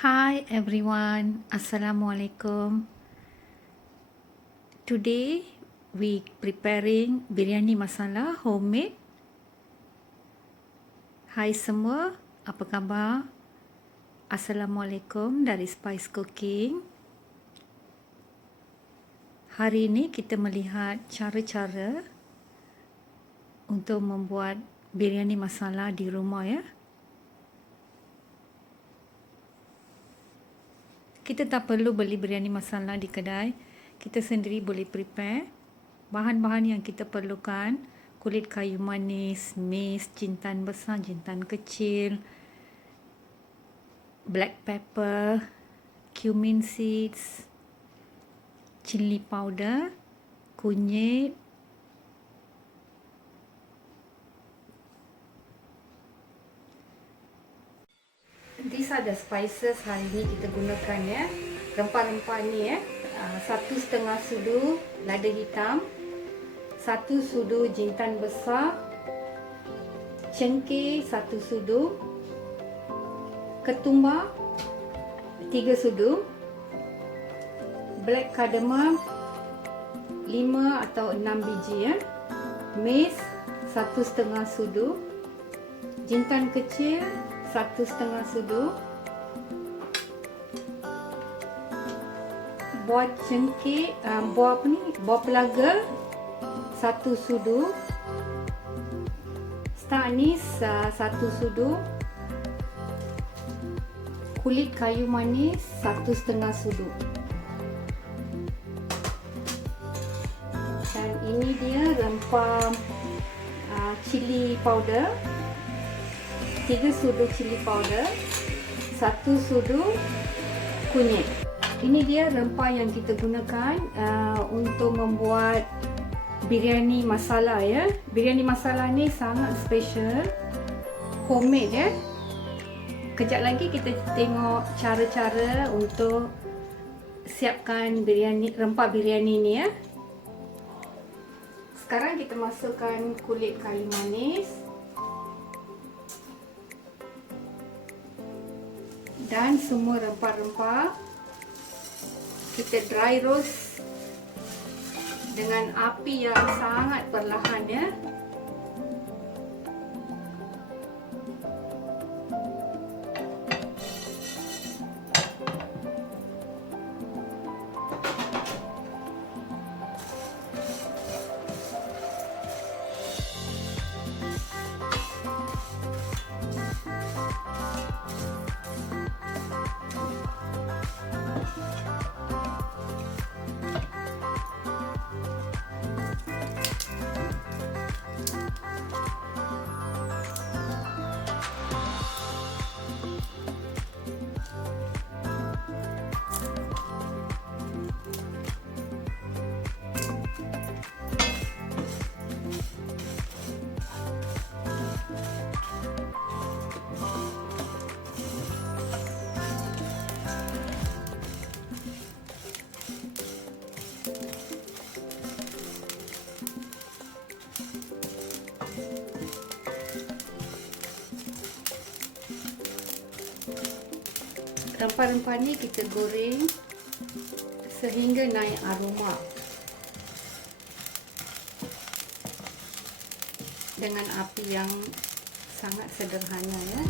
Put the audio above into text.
Hi everyone, Assalamualaikum. Today we preparing biryani masala homemade. Hai semua, apa khabar? Assalamualaikum dari Spice Cooking. Hari ini kita melihat cara-cara untuk membuat biryani masala di rumah ya. Kita tak perlu beli biryani masala di kedai. Kita sendiri boleh prepare. Bahan-bahan yang kita perlukan, kulit kayu manis, mace, jintan besar, jintan kecil, black pepper, cumin seeds, chili powder, kunyit, these are the spices hari ini kita gunakan ya. Rempah-rempah ni ya. 1,5 sudu lada hitam, 1 sudu jintan besar, cengkeh 1 sudu, ketumbar 3 sudu, black cardamom 5 atau 6 biji ya. Mace 1,5 sudu, jintan kecil 1,5 sudu, buah cengkeh, buah pelaga 1 sudu, Star Anise 1 sudu, kulit kayu manis 1,5 sudu. Dan ini dia rempah chili powder, 3 sudu chili powder, 1 sudu kunyit. Ini dia rempah yang kita gunakan untuk membuat biryani masala ya. Biryani masala ni sangat special, homemade ya. Kejap lagi kita tengok cara-cara untuk siapkan biryani, rempah biryani ni ya. Sekarang kita masukkan kulit kayu manis dan semua rempah-rempah. Kita dry roast dengan api yang sangat perlahan ya. Rempah-rempah ni kita goreng sehingga naik aroma dengan api yang sangat sederhana ya.